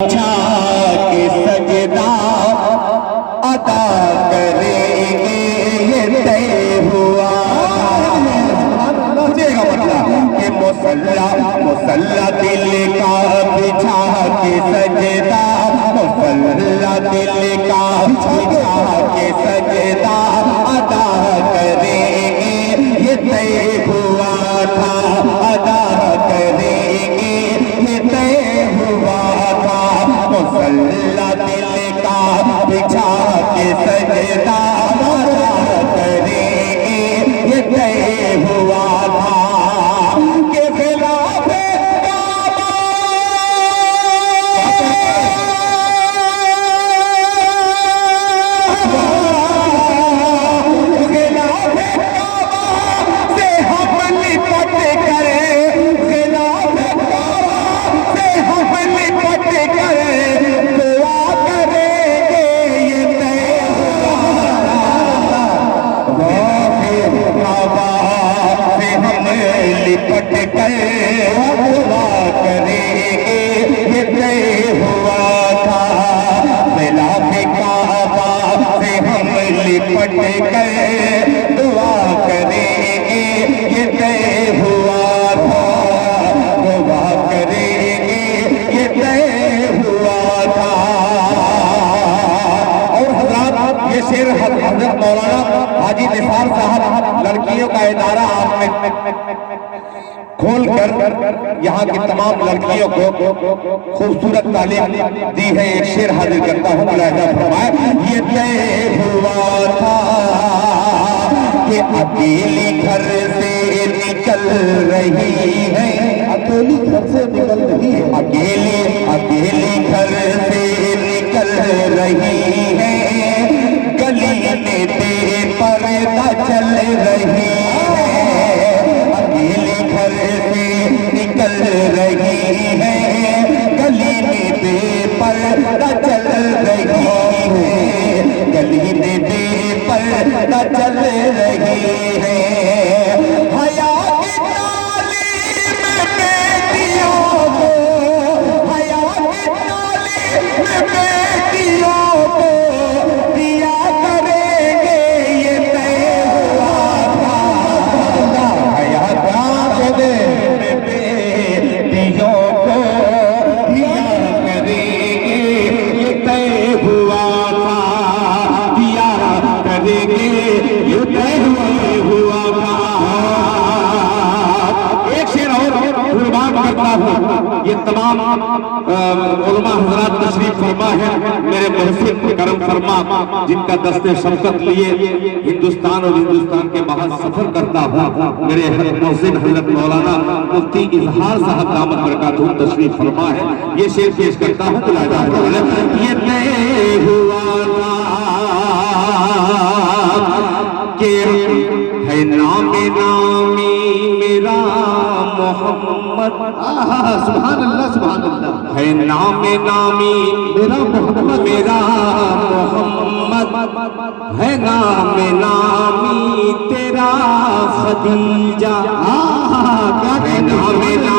के सजदा अदा करेंगे ये तय हुआ। समझेगा मतलब कि मुसल्ला दिल का बिछा के सजदा, मुसल्ला दिल का बिछा के सजदा अदा करेंगे ये तय हुआ था, अदा करेंगे ये तय हुआ था। मुसल्ला दिल का बिछा के सजदा अदा करेंगे ये तय हुआ था। के खिलाफे काबा से हम निपट करे, खिलाफे काबा से हम निपट करे दुआ करेंगे ये तय हुआ। काबा से हम लिपट कर दुआ करेंगे ये तय हुआ था। खिलाफे काबा से हम लिपट कर दुआ करेंगे ये तय हुआ था, दुआ करेंगे ये तय हुआ था। और हज़रात ये शेर हज़रत मौलाना हाजी निसार साहब लड़कियों का इदारा आपने खोल कर यहाँ की तमाम लड़कियों को खूबसूरत तालीम दी है। एक शेर हाजिर करता हूँ, मुलाहिजा फरमाए। ये तय हुआ था कि अकेली घर से निकल रही है, अकेली घर से निकल रही है, अकेली घर से निकल रही है, गली में बेपर्दा चल रही है, अकेली घर से निकल रही है, गली में बेपर्दा चल रही है, गली में बेपर्दा चल रही है। हया की तालीम बेटियों को, हया की तालीम बेटियों को दिया करेंगे ये तय हुआ था। हया का बेटियों को दिया करेंगे ये तय हुआ था, दिया करेंगे ये तय हुआ था। एक शेर और कुर्बान करता हूँ। ये तमाम उलमा हजरात तशरीफ फरमा है, मेरे मोहसिन करम फरमा, जिनका दस्ते शफकत लिए हिंदुस्तान और हिंदुस्तान के बाहर सफर करता हूँ। मेरे मोहसिन हजरत मौलाना मुफ्ती इजहार साहब दामत बरकातहू तशरीफ फरमा है। ये शेर पेश करता हूँ। ये तय हुआ के है नामे नामी मेरा मोहम्मद, सुभान अल्लाह सुभान अल्लाह, है नामे नामी मेरा मोहम्मद, मेरा मोहम्मद, है नामे नामी तेरा खदीजा, क्या है नामे नामी